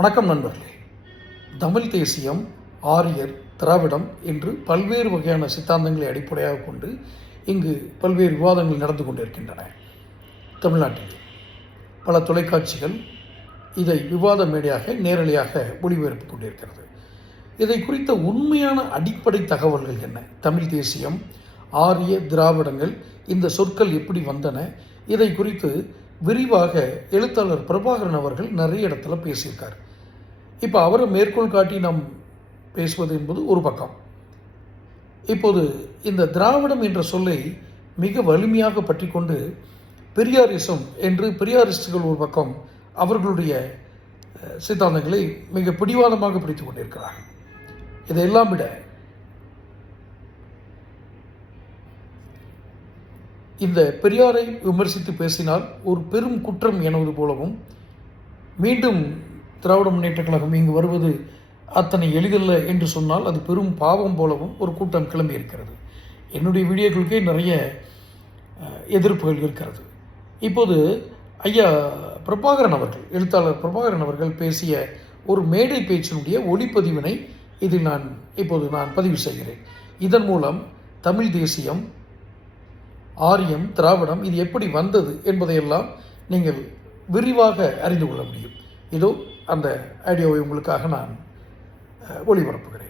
வணக்கம் நண்பர்களே. தமிழ் தேசியம் ஆரியர் திராவிடம் என்று பல்வேறு வகையான சித்தாந்தங்களை அடிப்படையாக கொண்டு இங்கு பல்வேறு விவாதங்கள் நடந்து கொண்டிருக்கின்றன. தமிழ்நாட்டில் பல தொலைக்காட்சிகள் இதை விவாத மேடையாக நேரலையாக ஒளிபரப்பு கொண்டிருக்கிறது. இதை குறித்த உண்மையான அடிப்படை தகவல்கள் என்ன? தமிழ் தேசியம் ஆரிய திராவிடங்கள் இந்த சொற்கள் எப்படி வந்தன? இதை குறித்து விரிவாக எழுத்தாளர் பிரபாகரன் அவர்கள் நிறைய இடத்துல பேசியிருக்கார். இப்போ அவரை மேற்கோள் காட்டி நாம் பேசுவது என்பது ஒரு பக்கம். இப்போது இந்த திராவிடம் என்ற சொல்லை மிக வலிமையாக பற்றி கொண்டு பெரியாரிசம் என்று பெரியாரிஸ்டுகள் ஒரு பக்கம் அவர்களுடைய சித்தாந்தங்களை மிக பிடிவாதமாக பிடித்துக் கொண்டிருக்கிறார்கள் இதையெல்லாம் விட இந்த பெரியாரை விமர்சித்து பேசினால் ஒரு பெரும் குற்றம் எனவது போலவும் மீண்டும் திராவிட முன்னேற்ற கழகம் இங்கு வருவது அத்தனை எளிதல்ல என்று சொன்னால் அது பெரும் பாவம் போலவும் ஒரு கூட்டம் கிளம்பி இருக்கிறது. என்னுடைய வீடியோக்களுக்கே நிறைய எதிர்ப்புகள் இருக்கிறது. இப்போது ஐயா பிரபாகரன் அவர்கள் எழுத்தாளர் பிரபாகரன் அவர்கள் பேசிய ஒரு மேடை பேச்சினுடைய ஒளிப்பதிவினை இதில் நான் இப்போது நான் பதிவு செய்கிறேன். இதன் மூலம் தமிழ் தேசியம் ஆரியம் திராவிடம் இது எப்படி வந்தது என்பதையெல்லாம் நீங்கள் விரிவாக அறிந்து கொள்ள முடியும். இதோ அந்த ஐடியாவை உங்களுக்காக நான் ஒளிபரப்புகிறேன்.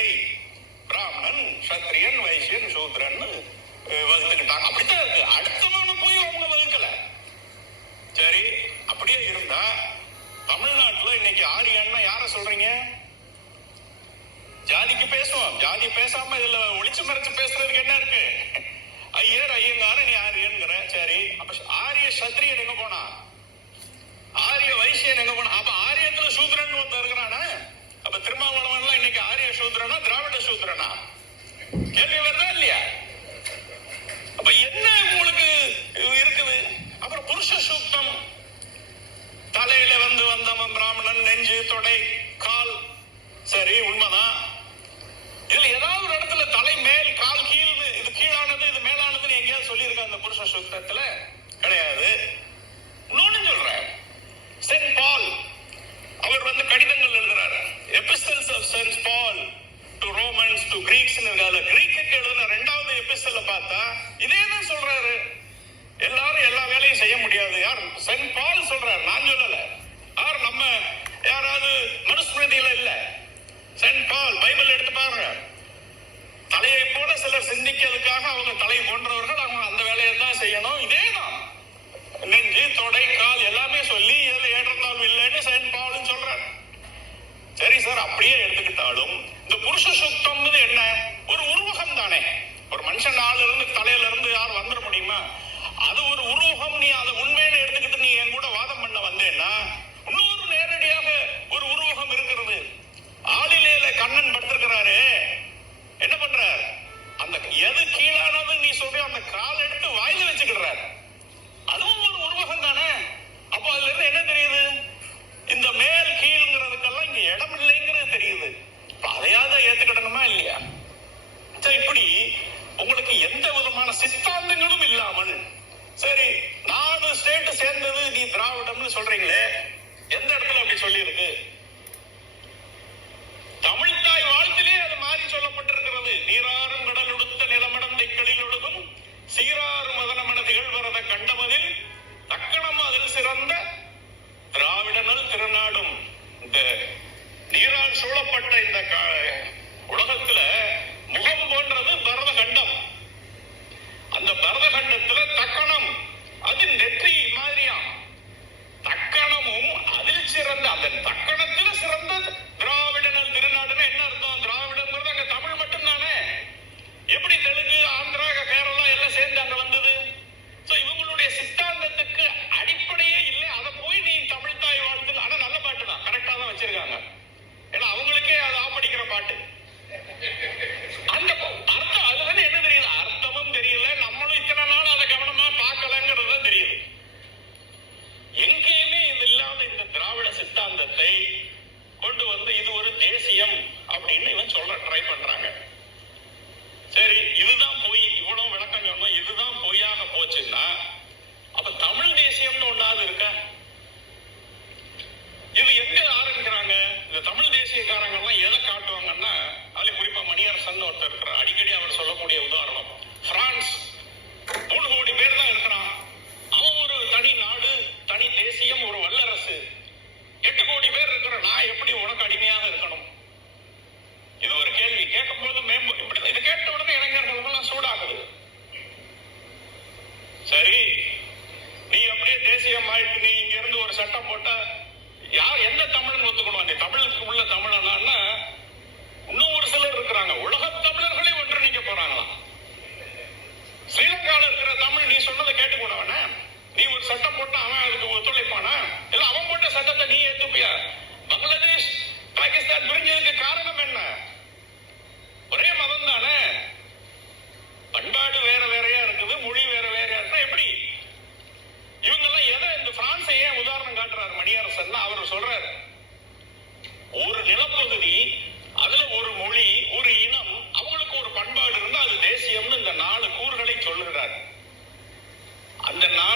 சமூகத்தை பிராமணன் சத்திரியன் வைசியன் சூத்ரன் வகுத்துக்கிட்டாங்க அப்படித்தான் இருக்கு. அடுத்தவனு போய் அவங்க வகுக்கல. சரி அப்படியே இருந்தா தமிழ்நாட்டுல இன்னைக்கு ஆரியன்னா யார சொல்றீங்க? ஜாதிக்கு பேசுவோம். ஜாதி பேசாம இதுல ஒளிச்சு மறைச்சு பேசுறதுக்கு என்ன இருக்கு? ஐயர் ஐயங்கார நீ ஆரியன்ங்கிற சரி அப்ப ஆரிய சத்திரியன் எங்க போனா? ஆரிய வைசியன் எங்க போனா? அப்ப ஆரியத்துல சூத்திரன் ஒருத்தர் இருக்கிறானா? அப்ப திருமாவளவன்லாம் இன்னைக்கு ஆரிய சூத்திரனா திராவிட சூத்திரனா? கேள்வி வருதா இல்லையா? அப்ப என்ன உங்களுக்கு இருக்குது? அப்புறம் புருஷ சூக்தம். தலையில வந்து வந்தவன் பிராமணன் நெஞ்சு தொடை கால். சரி உண்மைதான். இதுல ஏதாவது ஒரு இடத்துல தலை மேல் கால் கீழ் இது கீழானது இது மேலானதுன்னு எங்கேயாவது சொல்லியிருக்கா அந்த புருஷ சூக்தத்துல? கிடையாது. இன்னொன்னு சொல்றேன். சென்ட்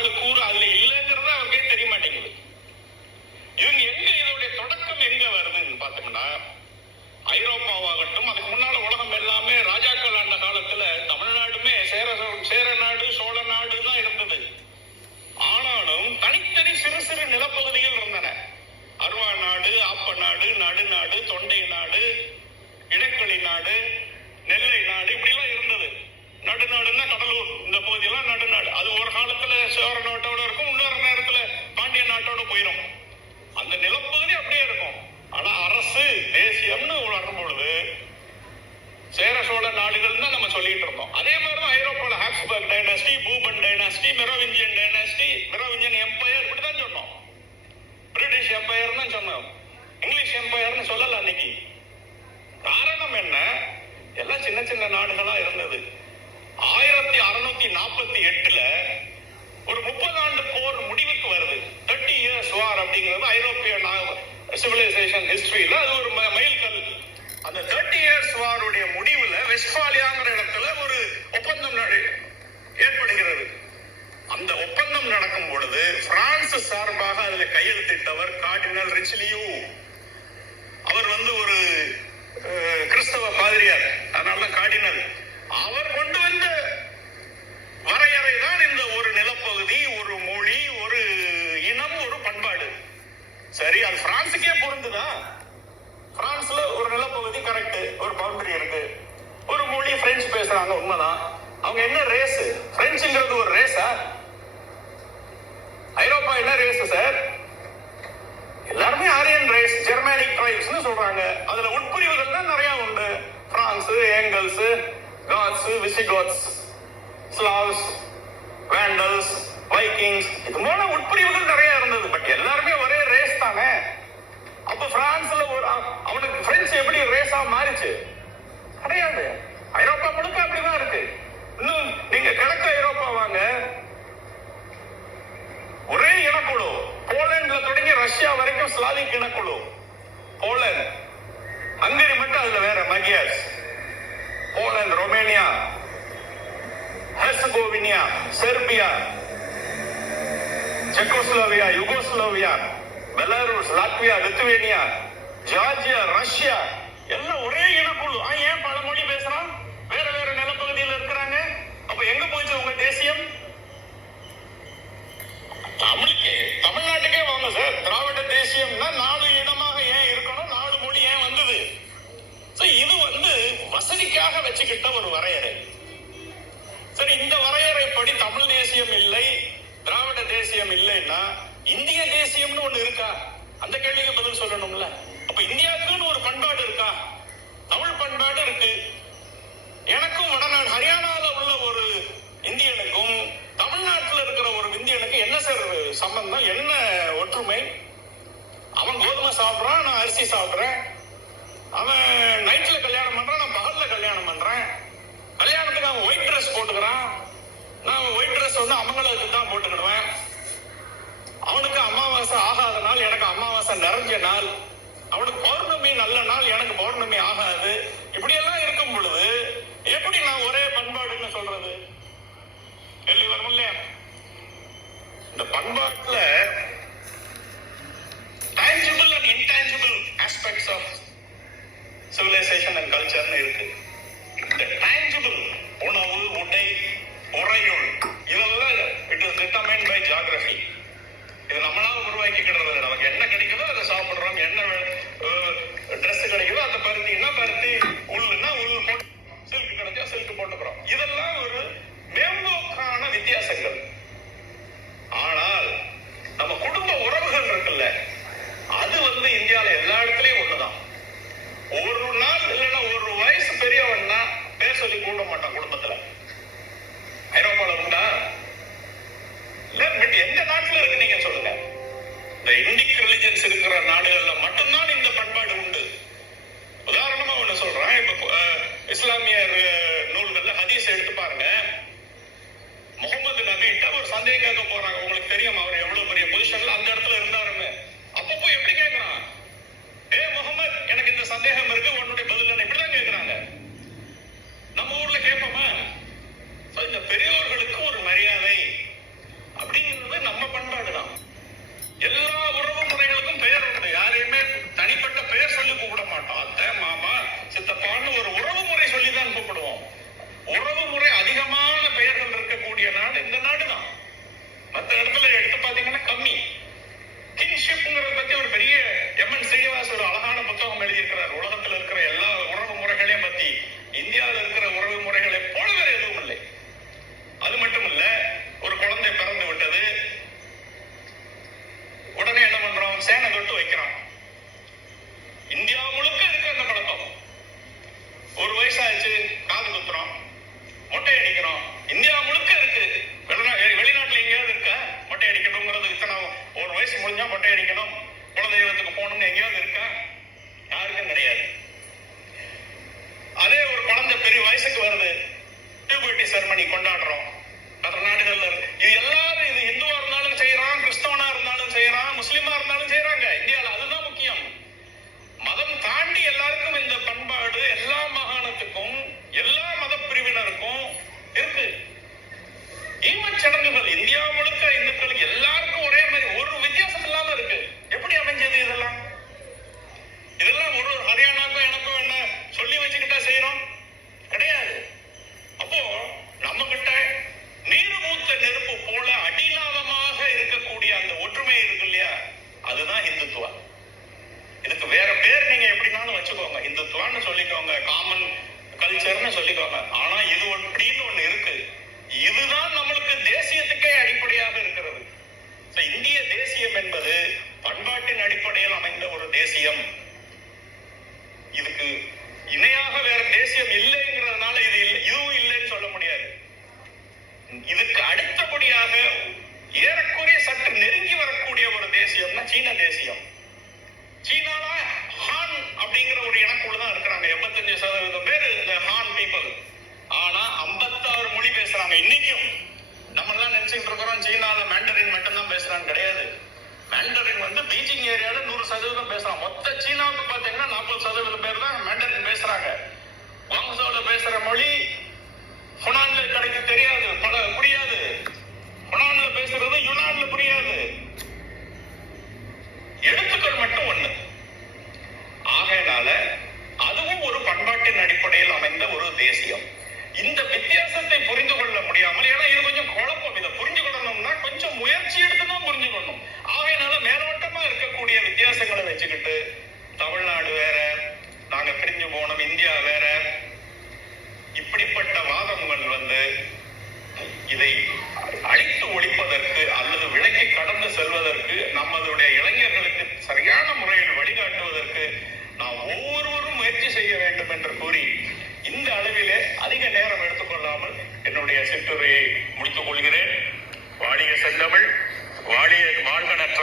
அந்த கூறு அதுல இல்லைங்கிறது அவருக்கே தெரிய மாட்டேங்குது. இவங்க எங்க இதோடைய தொடக்கம் எங்க வருதுன்னு பார்த்தோம்னா ஐரோப்பாவாகட்டும் அதுக்கு முன்னால உலகம் எல்லாமே ராஜாக்கள் ஆண்ட காலத்துல தமிழ்நாடுமே சேர சேர நாடு சோழ நாடு தான் இருந்தது. ஆனாலும் தனித்தனி சிறு சிறு நிலப்பகுதிகள் இருந்தன. அருவா நாடு ஆப்ப நாடு நடுநாடு தொண்டை நாடு இடைக்களி நாடு நெல்லை நாடு இப்படி எல்லாம் இருந்தது. நடுநாடுன்னா கடலூர் இந்த பகுதியெல்லாம் நடுநாடு அது ஒரு காலத்துல சேர நாட்டோட இருக்கும் இன்னொரு நேரத்துல பாண்டிய நாட்டோட போயிடும் அந்த நிலப்பகுதி அப்படியே இருக்கும். ஆனா அரசு தேசியம்னு வரும் பொழுது சேர சோழ நாடுகள் தான் நம்ம சொல்லிட்டு இருந்தோம். அதே மாதிரி தான் ஐரோப்பாவில் Habsburg dynasty Bourbon dynasty Merovingian dynasty Merovingian empire இப்படிதான் சொன்னோம். பிரிட்டிஷ் எம்பையர் சொன்னோம். இங்கிலீஷ் எம்பையர்னு சொல்லல அன்னைக்கு. காரணம் என்ன? எல்லாம் சின்ன சின்ன நாடுகளா இருந்தது. ஆயிரத்தி அறுநூத்தி நாற்பத்தி எட்டுல ஒரு முப்பது ஆண்டு போர் முடிவுக்கு வருது. தேர்ட்டி இயர்ஸ் வார் அப்படிங்கிறது ஐரோப்பிய சிவிலைசேஷன் ஹிஸ்டரியில அது ஒரு மைல்கல் அந்த தேர்ட்டி இயர்ஸ் வாருடைய முடிவுல வெஸ்ட்பாலியாங்கிற இடத்துல ஒரு ஒப்பந்தம் ஏற்படுகிறது. அந்த ஒப்பந்தம் நடக்கும் பொழுது பிரான்ஸ் சார்பாக அதுல கையெழுத்திட்டவர் கார்டினல் ரிச்லியூ அவர் வந்து ஒரு கிறிஸ்தவ பாதிரியார். அதனால கார்டினல். அவர் பகுதி ஒரு மொழி ஒரு இனம் ஒரு பண்பாடு. சரி அது பிரான்ஸுக்கே பொருந்துதான் பிரான்ஸ்ல ஒரு நிலப்பகுதி கரெக்ட் ஒரு பவுண்டரி இருக்கு. ஒரு மொழி பிரெஞ்சு பேசுறாங்க உண்மைதான். அவங்க என்ன ரேஸ் பிரெஞ்சுங்கிறது ஒரு ரேஸா ஐரோப்பா என்ன ரேஸ் சார் எல்லாருமே ஆரியன் ரேஸ் ஜெர்மானிக் ட்ரைப்ஸ்னு சொல்றாங்க. அதுல உட்பிரிவுகள் தான் நிறைய உண்டு. Franks Angles Goths Visigoths Slavs Vandals இது போல உட்பிரிவுகள் நிறைய இருந்தது. பட் எல்லாருமே ஒரே ரேஸ் தானே? அப்ப பிரான்ஸ்ல ஒரு அவனுக்கு பிரெஞ்சு எப்படி ரேஸா மாறிச்சு? கிடையாது. ஐரோப்பா முழுக்க அப்படிதான் இருக்கு. இன்னும் நீங்க கிழக்கு ஐரோப்பா வாங்க. ஒரே இனக்குழு. போலண்ட்ல தொடங்கி ரஷ்யா வரைக்கும் ஸ்லாவிக் இனக்குழு. போலண்ட். ஹங்கரி மட்டும் அதுல வேற. Magyars. Poland Romania. Herzegovina. Serbia. Czechoslovakia Yugoslavia Belarus Latvia Lithuania Georgia Russia எல்லாம் ஒரே இனக்குழு. ஏன் பல மொழி பேசுறான்? வேற வேற நிலப்பகுதியில் இருக்கிறாங்க. அப்ப எங்க போச்சு உங்க தேசியம்? தமிழுக்கு தமிழ்நாட்டுக்கே வாங்க சார் திராவிட தேசியம்னா நாலு இடமாக ஏன் இருக்கணும்? நாலு மொழி ஏன் வந்தது? இது வந்து வசதிக்காக வச்சுக்கிட்ட ஒரு வரையறை. சரி இந்த வரையறைப்படி தமிழ் தேசியம் இல்லை. தேசியம் இல்லைன்னா இந்திய தேசியம்னு ஒண்ணு இருக்கா? அந்த கேள்விக்கு பதில் சொல்லணும்ல. அப்ப இந்தியாவுக்குன்னு ஒரு பண்பாடு இருக்கா? தமிழ் பண்பாடு இருக்கு. எனக்கும் வடநாடு ஹரியானால உள்ள ஒரு இந்தியனுக்கும் தமிழ்நாட்டில் இருக்கிற ஒரு இந்தியனுக்கு என்ன சார் சம்பந்தம்? என்ன ஒற்றுமை? அவன் கோதுமை சாப்பிட்றான் நான் அரிசி சாப்பிட்றேன். அவன் நைட்ல கல்யாணம் பண்றான் நான் பகல்ல கல்யாணம் பண்றேன். கல்யாணத்துக்கு அவன் ஒயிட் ட்ரெஸ் போட்டுக்கிறான். நான் ஒயிட் ட்ரெஸ் வந்து அமங்கலத்துக்கு தான் போட்டுக்கிடுவேன். அவனுக்கு அமாவாசை ஆகாத நாள் எனக்கு அமாவாசை நிறைஞ்ச நாள். அவனுக்கு பௌர்ணமி நல்ல நாள் எனக்கு பௌர்ணமி ஆகாது. இப்படி எல்லாம் இருக்கும் பொழுது எப்படி நான் ஒரே பண்பாடுன்னு சொல்றது? கேள்வி வரும் இல்லையா இந்த பண்பாட்டுல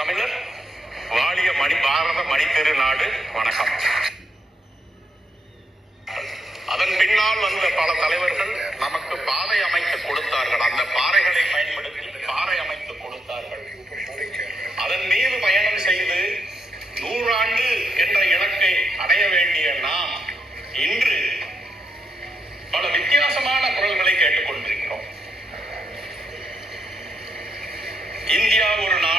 தமிழர் வாழிய மணி பாரத மணித்திரு நாடு வணக்கம். அதன் பின்னால் வந்த பல தலைவர்கள் நமக்கு பாதை அமைத்து கொடுத்தார்கள். அந்த பாறைகளை பயன்படுத்தி பாறை அமைத்து கொடுத்தார்கள். அதன் மீது பயணம் செய்து நூறாண்டு என்ற இலக்கை அடைய வேண்டிய நாம் இன்று பல வித்தியாசமான குரல்களை கேட்டுக்கொண்டிருக்கிறோம். இந்தியா ஒரு நாடு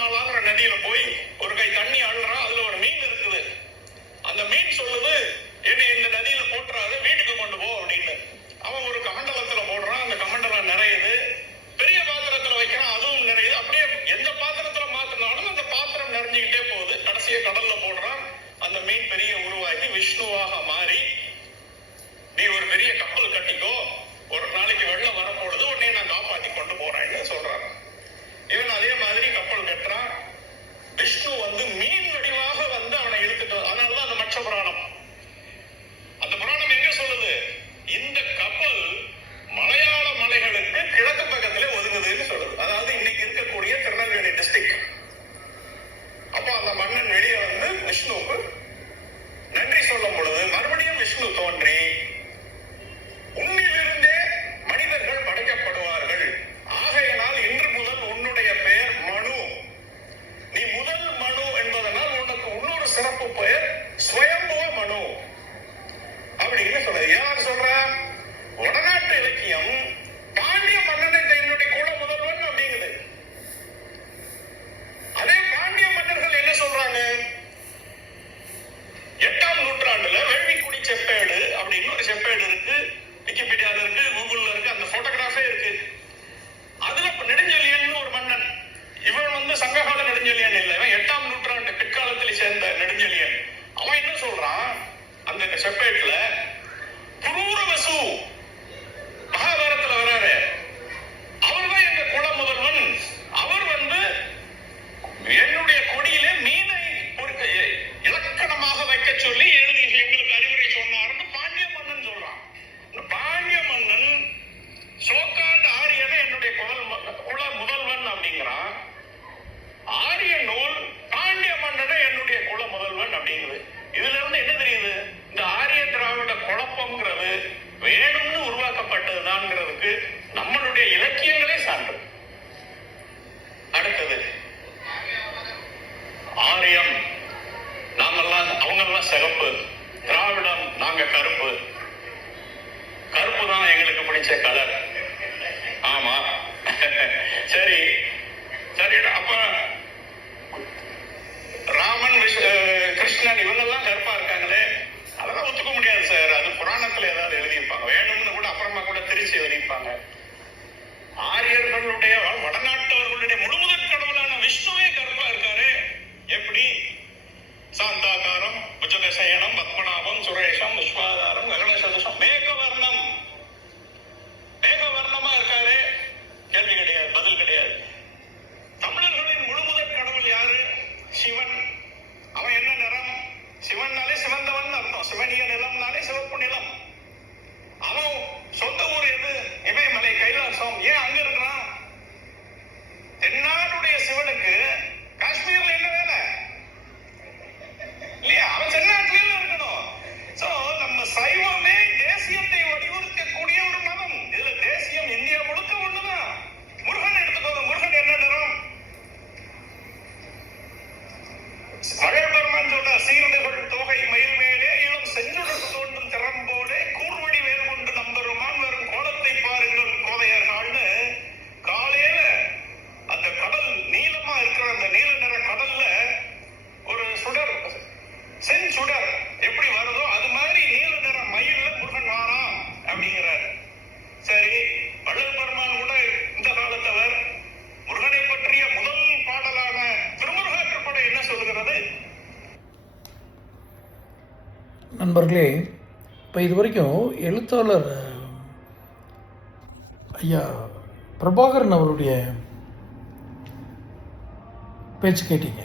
பெருநாளாங்கிற நதியில போய் ஒரு கை தண்ணி அழுறான் அதுல ஒரு மீன் இருக்குது. அந்த மீன் சொல்லுது என்ன இந்த நதியில போட்டுறாது வீட்டுக்கு கொண்டு போ அப்படின்னு. அவன் ஒரு கமண்டலத்துல போடுறான் அந்த கமண்டலம் நிறையுது. பெரிய பாத்திரத்துல வைக்கிறான் அதுவும் நிறையுது. அப்படியே எந்த பாத்திரத்துல மாத்தினாலும் அந்த பாத்திரம் நிறைஞ்சுக்கிட்டே போகுது. கடைசியை கடல்ல போடுறான். அந்த மீன் பெரிய உருவாக்கி விஷ்ணுவாக மாறி நீ ஒரு பெரிய கப்பல் கட்டிக்கோ. ஒரு நாளைக்கு வெள்ளம் வரப்போடுது உடனே நான் காப்பாத்தி கொண்டு போறேன்னு சொல்றான். இவன் அதே விஷ்ணு வந்து மீன் வடிவாக வந்து அவனை இழுத்துட்டு அதனாலதான் அந்த மற்ற புராணம். அந்த புராணம் எங்க சொல்லுது? இந்த கப்பல் மலையாள மலைகளுக்கு கிழக்கு பக்கத்துல ஒதுங்குதுன்னு சொல்லுது. அதாவது இன்னைக்கு இருக்கக்கூடிய திருநெல்வேலி டிஸ்ட்ரிக்ட் அப்போ அந்த மன்னன் வெளியே வந்து விஷ்ணுவுக்கு நன்றி சொல்லும் பொழுது மறுபடியும் விஷ்ணு தோன்றி எழுத்தாளர் ஐயா பிரபாகரன் அவருடைய பேச்சு கேட்டீங்க.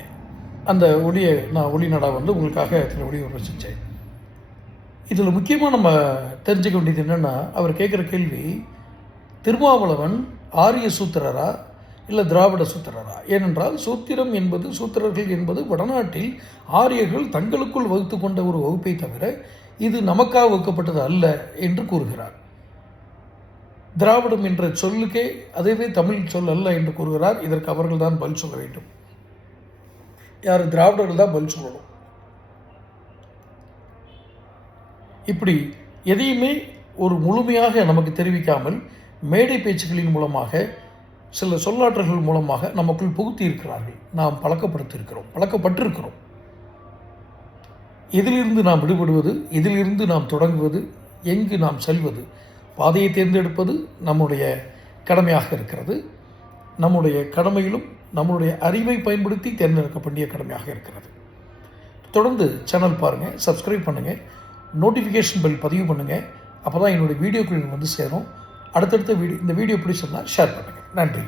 அந்த ஒளியை நான் ஒளி நடா வந்து உங்களுக்காக இதில் ஒளி ரசித்தேன் இதில் முக்கியமாக நம்ம தெரிஞ்சுக்க வேண்டியது என்னென்னா அவர் கேட்குற கேள்வி திருமாவளவன் ஆரிய சூத்திரரா இல்லை திராவிட சூத்திரரா? ஏனென்றால் சூத்திரம் என்பது சூத்திரர்கள் என்பது வடநாட்டில் ஆரியர்கள் தங்களுக்குள் வகுத்து கொண்ட ஒரு வகுப்பை தவிர இது நமக்காக வகுக்கப்பட்டது அல்ல என்று கூறுகிறார். திராவிடம் என்ற சொல்லுக்கே அதுவே தமிழ் சொல் அல்ல என்று கூறுகிறார். இதற்கு அவர்கள் தான் பதில் சொல்ல வேண்டும். யார்? திராவிடர்கள் தான் பதில் சொல்லணும். இப்படி எதையுமே ஒரு முழுமையாக நமக்கு தெரிவிக்காமல் மேடை பேச்சுகளின் மூலமாக சில சொல்லாற்றல்கள் மூலமாக நமக்குள் புகுத்தி இருக்கிறார்கள். நாம் பழக்கப்படுத்தியிருக்கிறோம் பழக்கப்பட்டிருக்கிறோம். எதிலிருந்து நாம் விடுபடுவது எதிலிருந்து நாம் தொடங்குவது எங்கு நாம் செல்வது பாதையை தேர்ந்தெடுப்பது நம்முடைய கடமையாக இருக்கிறது. நம்முடைய கடமையிலும் நம்முடைய அறிவை பயன்படுத்தி தேர்ந்தெடுக்க வேண்டிய கடமையாக இருக்கிறது. தொடர்ந்து சேனல் பாருங்கள் சப்ஸ்கிரைப் பண்ணுங்கள் நோட்டிஃபிகேஷன் பெல் பதிவு பண்ணுங்கள் அப்போ தான் என்னுடைய வீடியோக்கள் வந்து சேரும். அடுத்தடுத்த வீடியோ இந்த வீடியோ பிடிச்சிருந்தால் ஷேர் பண்ணுங்கள் நன்றி.